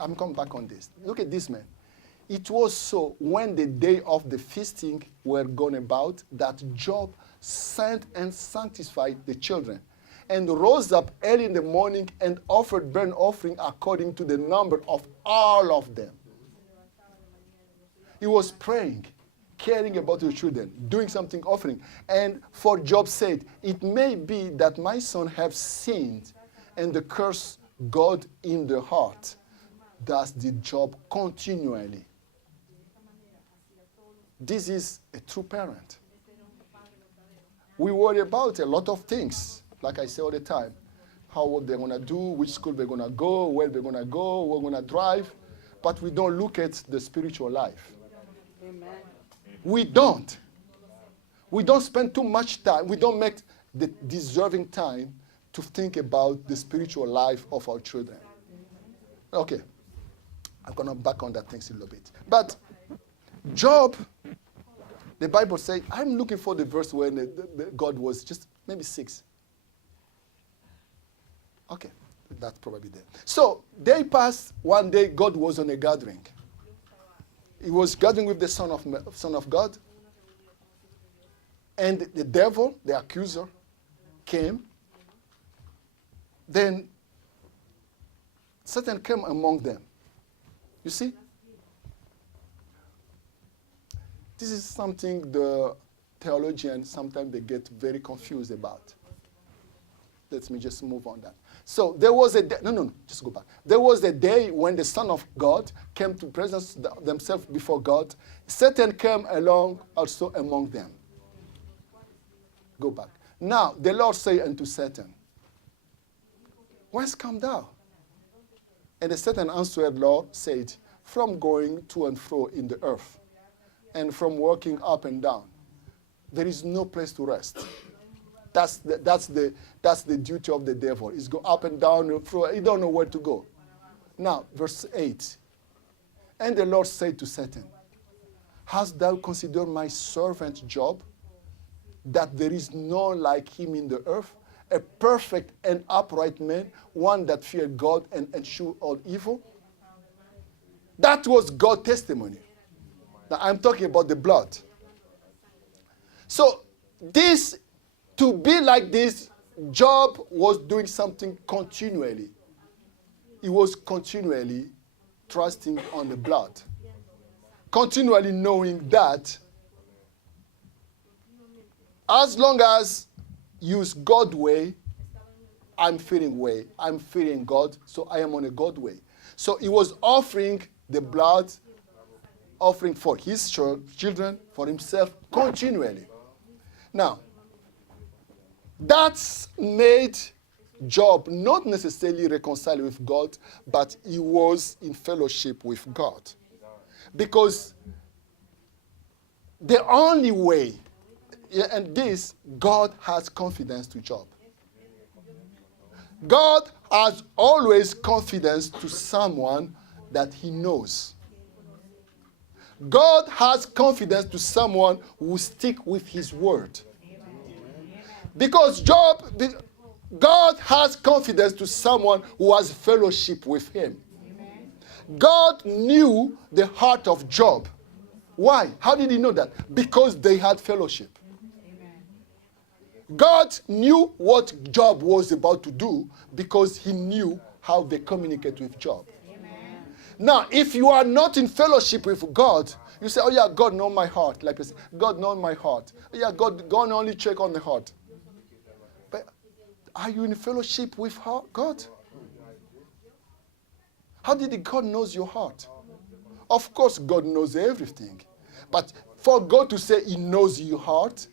I'm coming back on this. Look at this man. It was so when the day of the feasting were gone about that Job sent and sanctified the children and rose up early in the morning and offered burnt offering according to the number of all of them. He was praying, caring about the children, doing something, offering. And for Job said, it may be that my son have sinned and the curse God in the heart. Thus did Job continually. This is a true parent. We worry about a lot of things, like I say all the time. How they're going to do, which school they're going to go, where they're going to go, where we're going to drive. But we don't look at the spiritual life. Amen. We don't. We don't spend too much time. We don't make the deserving time to think about the spiritual life of our children. Okay. I'm going to back on that things a little bit. But Job, the Bible says, I'm looking for the verse where God was just maybe 6. Okay, that's probably there. So, day passed, one day God was on a gathering. He was gathering with the Son of God. And the devil, the accuser, came. Then Satan came among them. You see? This is something the theologians sometimes they get very confused about. Let me just move on that. So there was a day, just go back. There was a day when the Son of God came to present themselves before God. Satan came along also among them. Go back. Now the Lord said unto Satan, whence come thou? And the Satan answered, Lord, said, from going to and fro in the earth, and from walking up and down. There is no place to rest. That's the duty of the devil. Is go up and down and fro. He don't know where to go. Now, verse 8. And the Lord said to Satan, hast thou considered my servant Job, that there is none like him in the earth, a perfect and upright man, one that feared God and eschewed all evil? That was God's testimony. Now I'm talking about the blood. So to be like this, Job was doing something continually. He was continually trusting on the blood. Continually knowing that as long as use God way, I'm fearing way. I'm fearing God, so I am on a God way. So he was offering the blood, offering for his children, for himself, continually. Now, that's made Job not necessarily reconcile with God, but he was in fellowship with God. Because the only way, and this, God has confidence to Job. God has always confidence to someone that he knows. God has confidence to someone who stick with his word. Because God has confidence to someone who has fellowship with him. God knew the heart of Job. Why? How did he know that? Because they had fellowship. God knew what Job was about to do because he knew how they communicate with Job. Amen. Now, if you are not in fellowship with God, you say, oh yeah, God knows my heart. Like I said, God knows my heart. Yeah, God only check on the heart. But are you in fellowship with God? How did God knows your heart? Of course, God knows everything. But for God to say he knows your heart,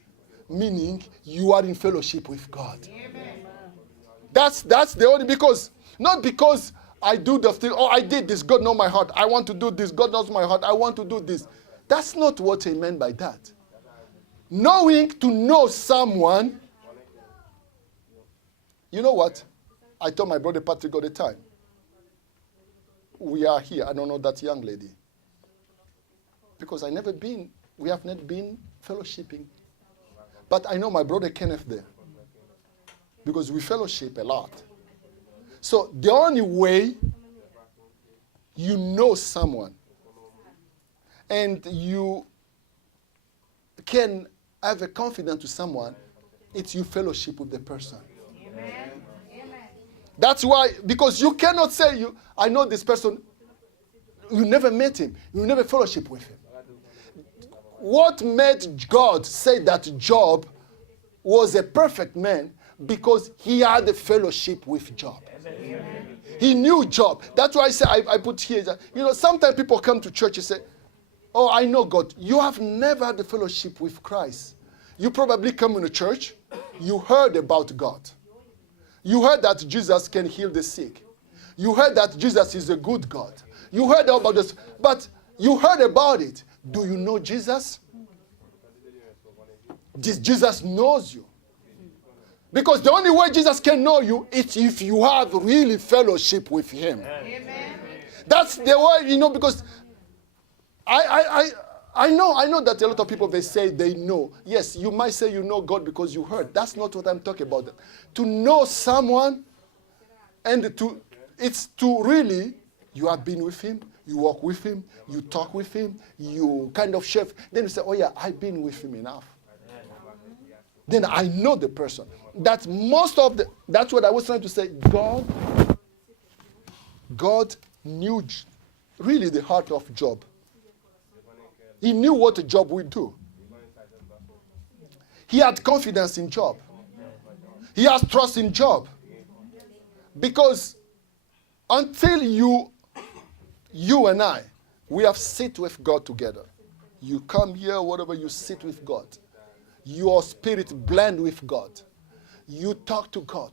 meaning you are in fellowship with God. Amen. That's the only, not because I do the thing, oh, I did this, God knows my heart. I want to do this, God knows my heart. I want to do this. That's not what he meant by that. Knowing to know someone, you know what? I told my brother Patrick all the time. We are here. I don't know that young lady. Because we have not been fellowshipping. But I know my brother Kenneth there. Because we fellowship a lot. So the only way you know someone, and you can have a confidence to someone, it's you fellowship with the person. Amen. That's why, because you cannot say, I know this person, you never met him, you never fellowship with him. What made God say that Job was a perfect man? Because he had a fellowship with Job. Amen. He knew Job. That's why I say, I put here, that, sometimes people come to church and say, oh, I know God. You have never had a fellowship with Christ. You probably come in a church, you heard about God. You heard that Jesus can heal the sick. You heard that Jesus is a good God. You heard about this, but you heard about it. Do you know Jesus? Jesus knows you. Because the only way Jesus can know you is if you have really fellowship with him. Amen. That's the way, because I know that a lot of people, they say they know. Yes, you might say you know God because you heard. That's not what I'm talking about. To know someone, and it's to really, you have been with him, you walk with him, you talk with him, you kind of share. Then you say, oh yeah, I've been with him enough. Then I know the person. That's what I was trying to say. God knew really the heart of Job. He knew what Job would do. He had confidence in Job. He has trust in Job. Because until you and I, we have sit with God together. You come here, whatever, you sit with God. Your spirit blend with God. You talk to God.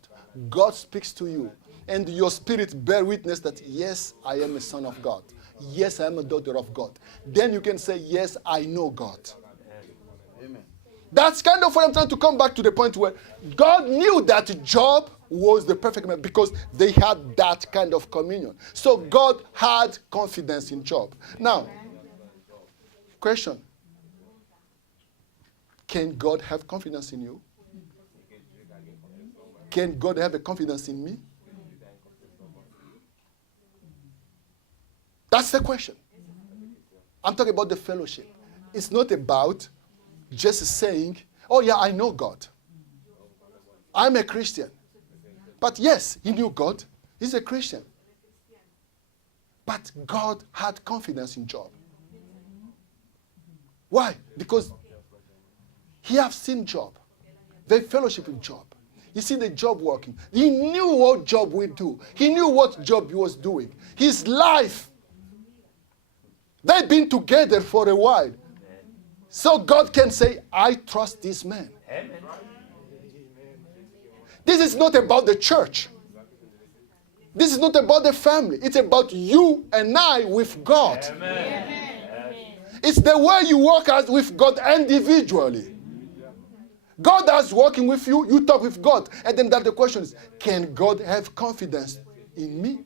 God speaks to you. And your spirit bear witness that, yes, I am a son of God. Yes, I am a daughter of God. Then you can say, yes, I know God. Amen. That's kind of what I'm trying to come back to the point where God knew that Job was the perfect man because they had that kind of communion. So God had confidence in Job. Now, question. Can God have confidence in you? Can God have a confidence in me? That's the question. I'm talking about the fellowship. It's not about just saying, oh yeah, I know God. I'm a Christian. But yes, he knew God. He's a Christian. But God had confidence in Job. Why? Because he have seen Job. They fellowship with Job. You see the Job working. He knew what Job would do. He knew what Job was doing. His life. They've been together for a while. So God can say, I trust this man. Amen. This is not about the church. This is not about the family. It's about you and I with God. Amen. It's the way you work as with God individually. God is working with you, you talk with God. And then the question is, can God have confidence in me?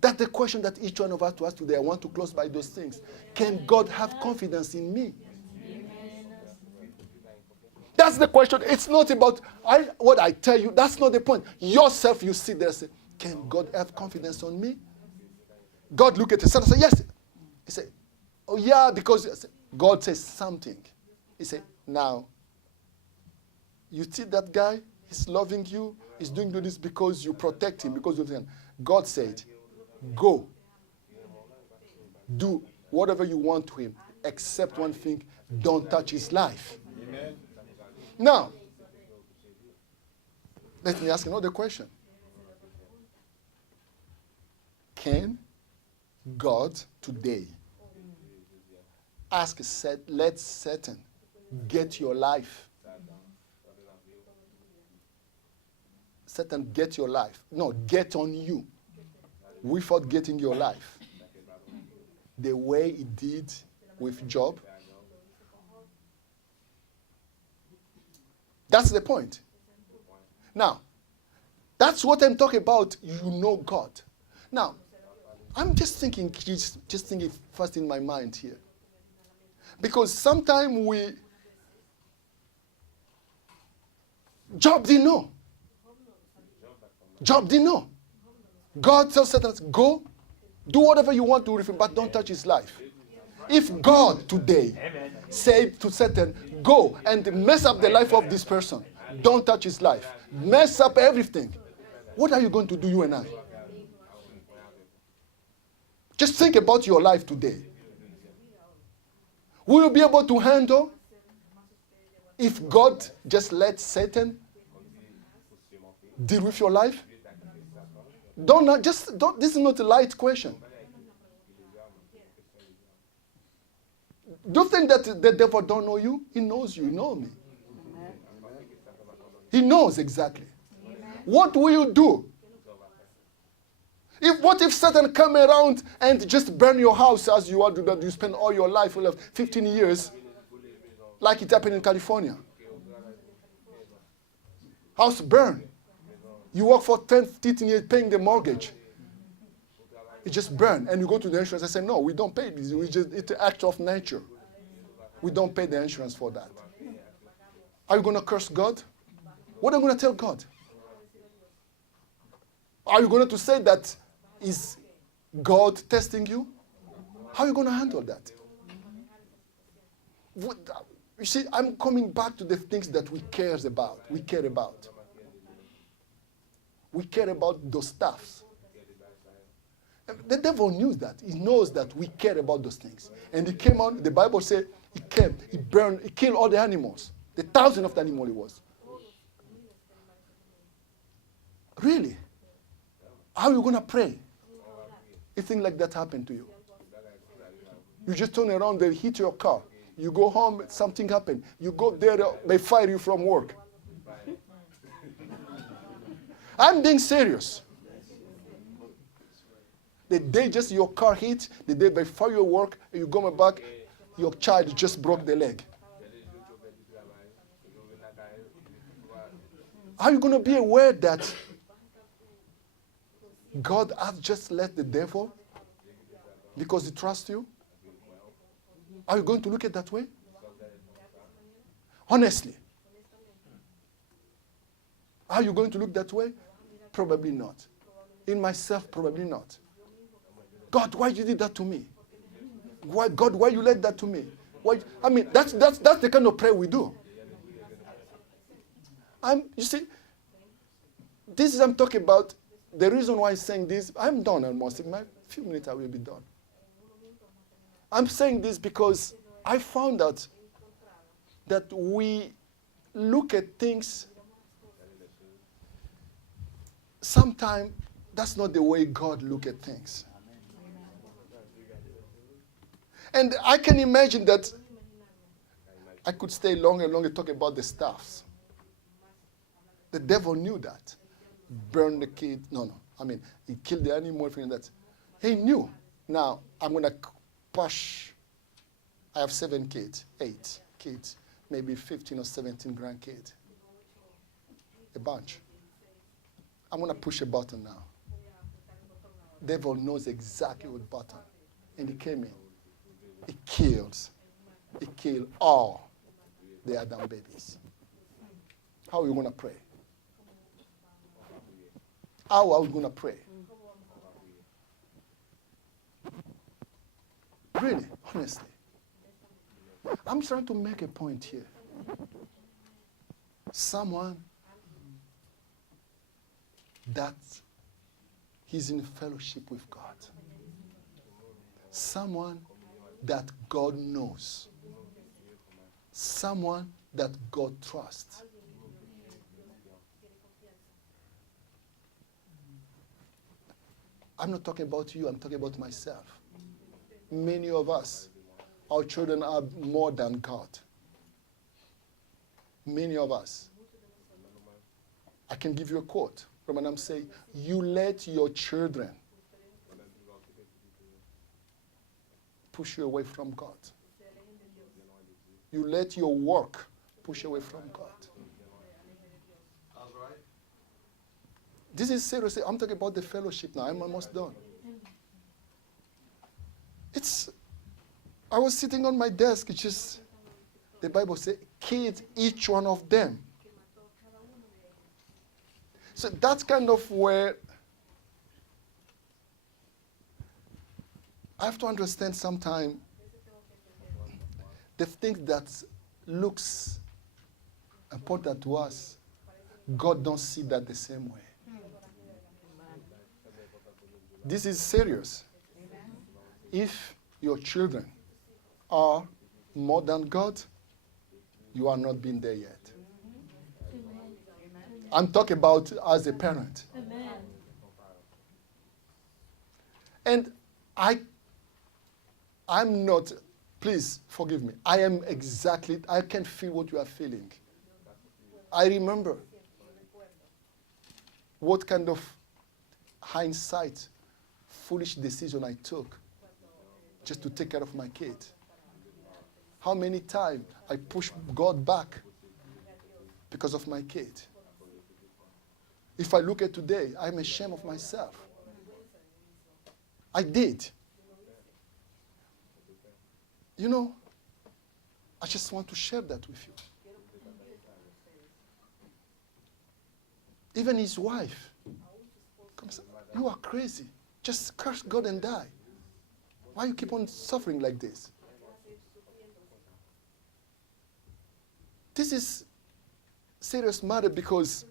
That's the question that each one of us to ask today. I want to close by those things. Can God have confidence in me? That's the question. It's not about what I tell you. That's not the point. Yourself, you sit there and say, can God have confidence on me? God look at the son and say, yes. He said, oh yeah, because God says something. He said, now, you see that guy? He's loving you. He's doing this because you protect him. Because of him. God said, go. Do whatever you want to him. Except one thing, don't touch his life. Amen. Now, let me ask another question. Can God today let Satan get your life? Satan get your life. No, get on you without getting your life. The way he did with Job. That's the point. Now, that's what I'm talking about. You know God. Now, I'm just thinking first in my mind here. Because sometimes Job didn't know. Job didn't know. God tells Satan, go Do whatever you want to with him, but don't touch his life. If God today said to Satan, go and mess up the life of this person, don't touch his life, mess up everything, what are you going to do, you and I? Just think about your life today. Will you be able to handle if God just let Satan deal with your life? This is not a light question. Do you think that the devil don't know you? He knows you, he knows me. He knows exactly. What will you do? What if Satan come around and just burn your house as you are doing that? You spend all your life, 15 years, like it happened in California. House burn. You work for 10, 15 years paying the mortgage. It just burned. And you go to the insurance and say, no, we don't pay this. It's an act of nature. We don't pay the insurance for that. Are you going to curse God? What are you going to tell God? Are you going to say that is God testing you? How are you going to handle that? You see, I'm coming back to the things that we care about. We care about. We care about those stuffs. The devil knew that. He knows that we care about those things. And he came on, the Bible said, he came, he burned, he killed all the animals. The thousands of the animals it was. Really? How are you going to pray if things like that happen to you? You just turn around, they hit your car. You go home, something happened. You go there, they fire you from work. I'm being serious. The day just your car hit, the day they fire your work, you go back, your child just broke the leg. Are you going to be aware that God has just let the devil because he trusts you? Are you going to look at it that way? Honestly. Are you going to look that way? Probably not. In myself, probably not. God, why you did that to me? Why, God, why you let that to me? Why? I mean, that's the kind of prayer we do. You see, this is I'm talking about. The reason why I'm saying this, I'm done almost. In a few minutes, I will be done. I'm saying this because I found out that we look at things. Sometimes that's not the way God look at things. And I can imagine that I could stay longer and longer talking about the stuffs. The devil knew that. Burn the kid. No. I mean, he killed the animal. That he knew. Now, I'm going to push. I have 7 kids, 8 kids, maybe 15 or 17 grandkids. A bunch. I'm going to push a button now. Devil knows exactly what button. And he came in. He killed all the Adam babies. How are you going to pray? How are we going to pray? Really, honestly. I'm trying to make a point here. Someone that he's in fellowship with God. Someone that God knows. Someone that God trusts. I'm not talking about you, I'm talking about myself. Many of us, our children are more than God. Many of us. I can give you a quote from an saying, you let your children push you away from God. You let your work push you away from God. This is serious. I'm talking about the fellowship now. I'm almost done. I was sitting on my desk. It's just, the Bible says, kids, each one of them. So that's kind of where I have to understand sometimes the thing that looks important to us, God don't see that the same way. This is serious. If your children are more than God, you are not been there yet. I'm talking about as a parent. And I'm not, please forgive me, I can feel what you are feeling. I remember what kind of hindsight, foolish decision I took just to take care of my kid. How many times I pushed God back because of my kid. If I look at today, I'm ashamed of myself. I did. You know, I just want to share that with you. Even his wife comes, you are crazy. Just curse God and die. Why you keep on suffering like this? This is serious matter because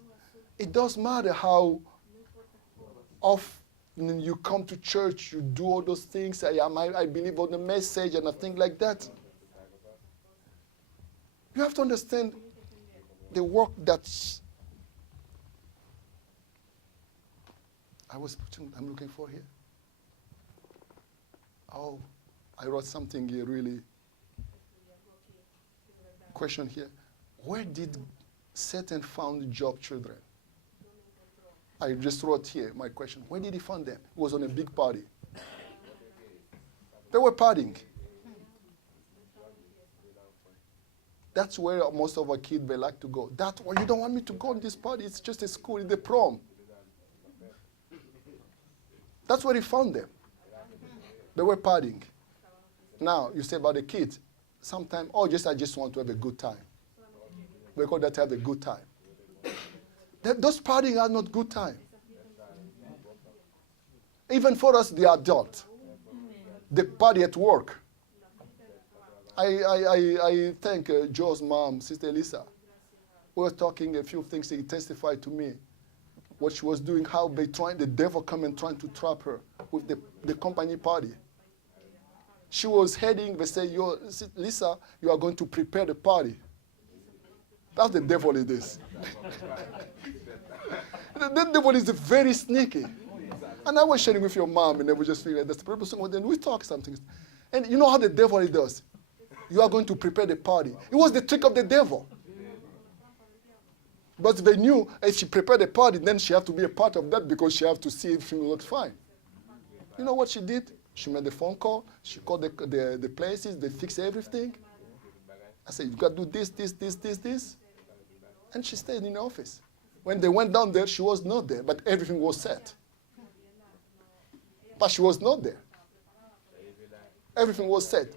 it does matter how often you come to church, you do all those things, I believe on the message and a thing like that. You have to understand the work that I'm looking for here. Oh, I wrote something here really. Question here. Where did Satan found Job's children? I just wrote here my question. Where did he find them? It was on a big party. They were partying. That's where most of our kids, they like to go. That's why you don't want me to go on this party. It's just a school, it's the prom. That's where he found them. They were partying. Now, you say about the kids, sometimes, I just want to have a good time. We call that have a good time. Those partying are not good time. Even for us, the adult, the party at work. I thank Joe's mom, Sister Lisa. We were talking a few things. He testified to me what she was doing, how the devil come and trying to trap her with the company party. She was heading, they say, Lisa, you are going to prepare the party. That's the devil it is. The devil is very sneaky. And I was sharing with your mom, and they were just feeling that's the purpose. And then we talk something. And you know how the devil it does? You are going to prepare the party. It was the trick of the devil. But they knew if she prepared the party, then she had to be a part of that because she had to see if everything looked fine. You know what she did? She made a phone call. She called the places. They fixed everything. I said, you got to do this. And she stayed in the office. When they went down there, she was not there, but everything was set. But she was not there. Everything was set.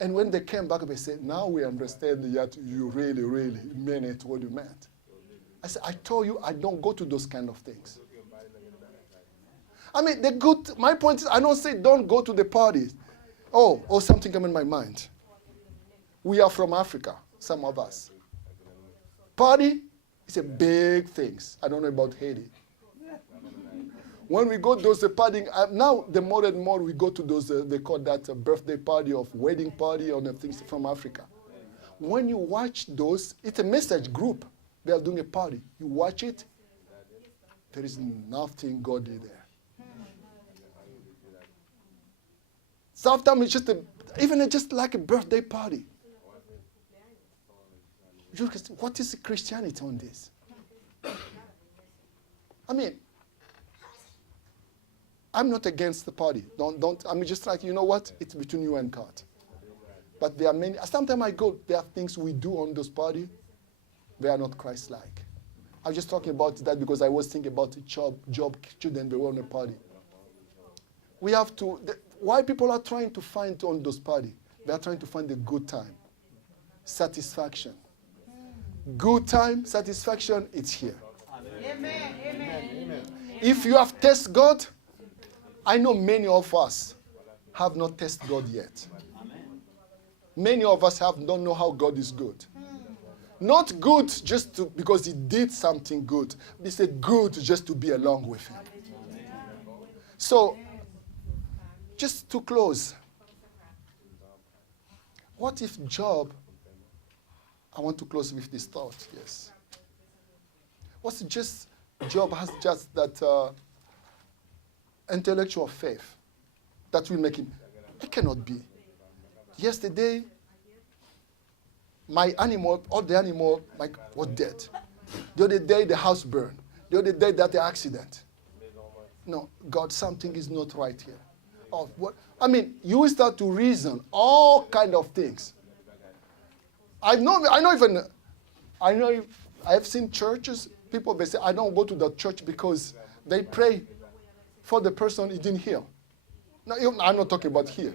And when they came back, they said, now we understand that you really, really meant it what you meant. I said, I told you I don't go to those kind of things. I mean, my point is, I don't say don't go to the parties. Oh, something came in my mind. We are from Africa, some of us. Party is a big thing. I don't know about Haiti. When we go to those partying, now the more and more we go to those, they call that a birthday party or wedding party or the things from Africa. When you watch those, it's a message group. They are doing a party. You watch it, there is nothing godly there. Sometimes it's just like a birthday party. What is Christianity on this? I mean, I'm not against the party. I'm just like, you know what? It's between you and God. But there are many, sometimes I go, there are things we do on those parties, they are not Christ-like. I'm just talking about that because I was thinking about Job children, they were on a party. We have to, why people are trying to find on those parties? They are trying to find a good time, satisfaction. Good time, satisfaction, it's here. Amen. Amen. If you have tested God, I know many of us, have not tested God yet. Many of us don't know how God is good. Not good just because he did something good. It's a good just to be along with him. So, just to close, what if Job, I want to close with this thought, yes. What's just, Job has just that intellectual faith that will make him, it cannot be. Yesterday, my animal, all the animal was dead. The other day, the house burned. The other day, that the accident. No, God, something is not right here. Oh, what? I mean, you will start to reason all kind of things. I have seen churches, people, they say, I don't go to that church because they pray for the person he didn't heal. No, I'm not talking about here.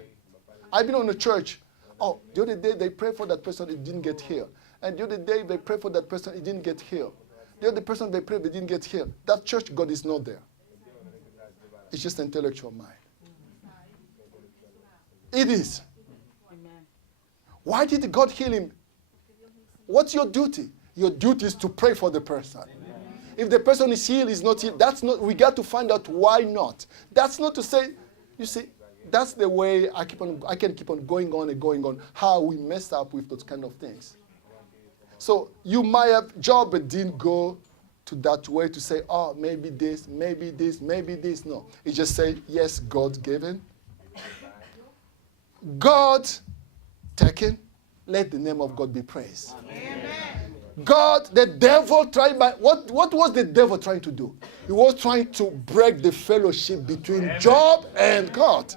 I've been on a church. Oh, the other day they pray for that person, it didn't get healed. And the other day they pray for that person, it didn't get healed. The other person they pray, they didn't get healed. That church, God is not there. It's just intellectual mind. It is. Amen. Why did God heal him? What's your duty? Your duty is to pray for the person. If the person is healed, is not healed, that's not, we got to find out why not. That's not to say, you see, that's the way I can keep on going on and going on, how we mess up with those kind of things. So you might have, Job didn't go to that way to say, oh, maybe this, maybe this, maybe this. No. He just said, yes, God given. God taken. Let the name of God be praised. Amen. God, the devil tried by, what was the devil trying to do? He was trying to break the fellowship between Job and God.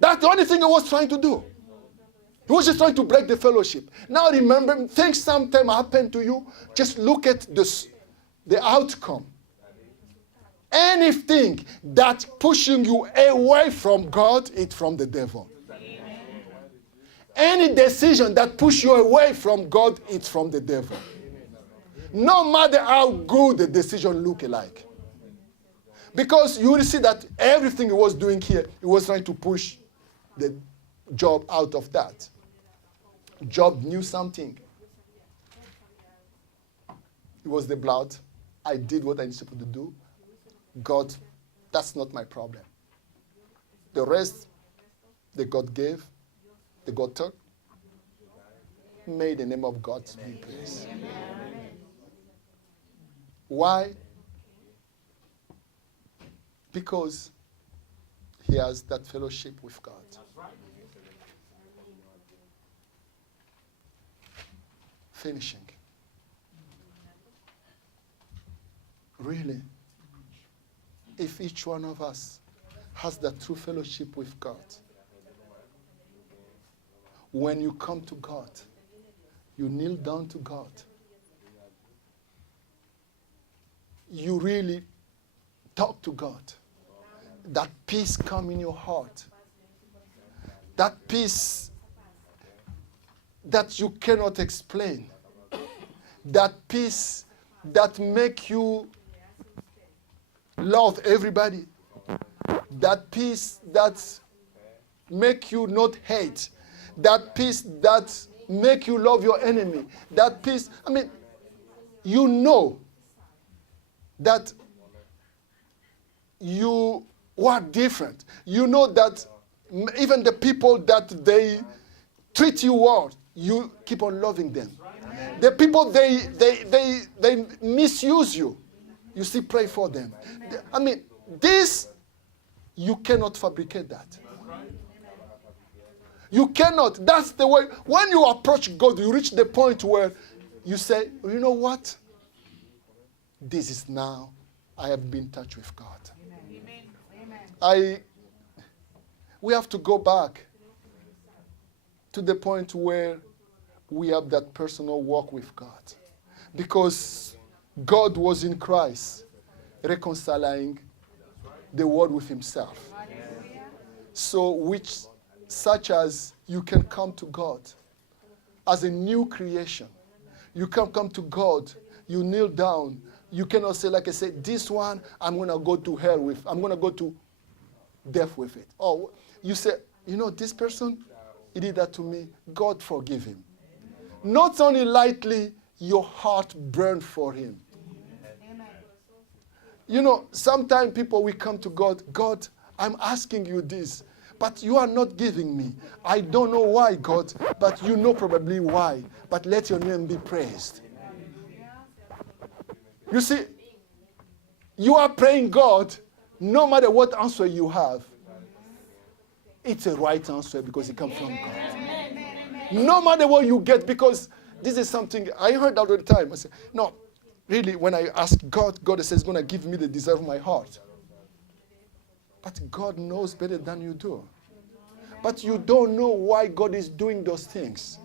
That's the only thing he was trying to do. He was just trying to break the fellowship. Now remember, things sometimes happen to you. Just look at the outcome. Anything that's pushing you away from God, it's from the devil. Any decision that pushes you away from God, it's from the devil. No matter how good the decision look like. Because you will see that everything he was doing here, he was trying to push the Job out of that. Job knew something. It was the blood. I did what I'm supposed to do. God, that's not my problem. The rest, the God gave, the God took. May the name of God be praised. Why? Because he has that fellowship with God. Finishing. Really, if each one of us has that true fellowship with God, when you come to God, you kneel down to God, you really talk to God, that peace come in your heart, that peace that you cannot explain, that peace that make you love everybody, that peace that make you not hate, that peace that make you love your enemy, that peace, I mean, you know that you are different. You know that even the people that they treat you well, you keep on loving them. Amen. The people they misuse you, you still pray for them. I mean, this, you cannot fabricate that. You cannot. That's the way. When you approach God, you reach the point where you say, you know what? This is now, I have been in touch with God. Amen. We have to go back to the point where we have that personal walk with God. Because God was in Christ, reconciling the world with himself. So such as you can come to God as a new creation. You can come to God, you kneel down. You cannot say, like I said, this one I'm going to go to hell with. I'm going to go to dealt with it. Or you say, you know, this person, he did that to me. God forgive him. Not only lightly, your heart burned for him. Amen. You know, sometimes people will come to God, God, I'm asking you this, but you are not giving me. I don't know why, God, but you know probably why. But let your name be praised. You see, you are praying God, no matter what answer you have, it's a right answer because it comes from God. No matter what you get, because this is something I heard all the time. I say, no, really, when I ask God, God says going to give me the desire of my heart. But God knows better than you do. But you don't know why God is doing those things.